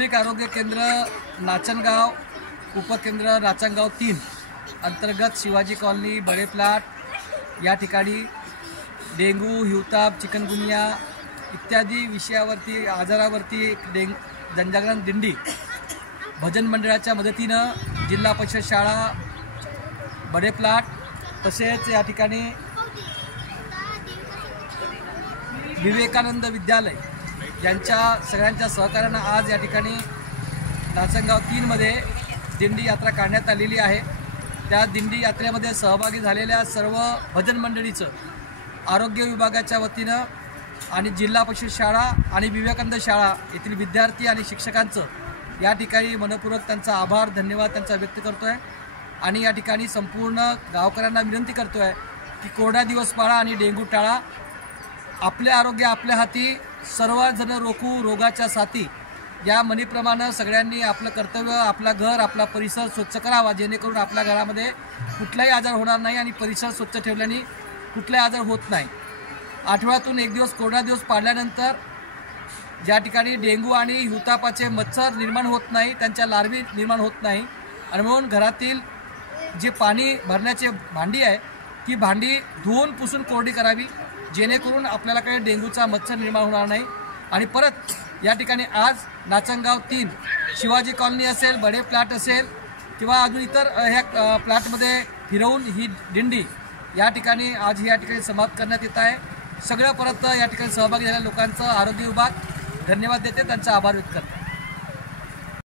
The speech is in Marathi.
प्राथमिक आरोग्य केंद्र नाचनगाव उपकेंद्र नाचनगाव 3 अंतर्गत शिवाजी कॉलनी बड़े प्लाट या ठिकाणी डेंगू, हिवताप, चिकनगुनिया इत्यादी विषयावरती आजारावरती जनजागरण दिंडी भजन मंडळाच्या मदतीनं जिल्हा परिषद शाळा बड़े प्लाट तसेच या ठिकाणी विवेकानंद विद्यालय यांच्या सगळ्यांच्या सहकार्यानं आज या ठिकाणी नाचनगाव 3 मध्ये दिंडी यात्रा काढण्यात आलेली आहे। त्या दिंडी यात्रेमध्ये सहभागी झालेल्या सर्व भजन मंडळीचं आरोग्य विभागाच्या वतीनं आणि जिल्हा परिषद शाळा आणि विवेकानंद शाळा येथील विद्यार्थी आणि शिक्षकांचं या ठिकाणी मनपूर्वक त्यांचा आभार धन्यवाद त्यांचा व्यक्त करतोय आणि या ठिकाणी संपूर्ण गावकऱ्यांना विनंती करतोय की कोरडा दिवस पाळा आणि डेंगू टाळा। आपले आरोग्य आपल्या हाती, सर्वजण रोखू रोगाच्या साथी या म्हणीप्रमाणे सगळ्यांनी आपलं कर्तव्य, आपला घर, आपला परिसर स्वच्छ करावा जेणेकरून आपल्या घरामध्ये कुठलाही आजार होणार नाही आणि परिसर स्वच्छ ठेवल्याने कुठलाही आजार होत नाही। आठवड्यातून एक दिवस कोरडा दिवस पाळल्यानंतर ज्या ठिकाणी डेंगू आणि हिवतापाचे मच्छर निर्माण होत नाही, त्यांच्या लार्वी निर्माण होत नाही आणि म्हणून घरातील जे पाणी भरण्याचे भांडी आहे ती भांडी धुवून पुसून कोरडी करावी जेणेकरून आपल्याला काही डेंगूचा मच्छर निर्माण होणार नाही। आणि परत या ठिकाणी आज नाचनगाव 3 शिवाजी कॉलनी असेल, बड़े प्लाट असेल किंवा अजून इतर ह्या प्लाटमध्ये फिरवून ही दिंडी या ठिकाणी आज या ठिकाणी समाप्त करण्यात येत आहे। सगळं परत या ठिकाणी सहभागी झालेल्या लोकांचं आरोग्य विभाग धन्यवाद देते, त्यांचा आभार व्यक्त करते।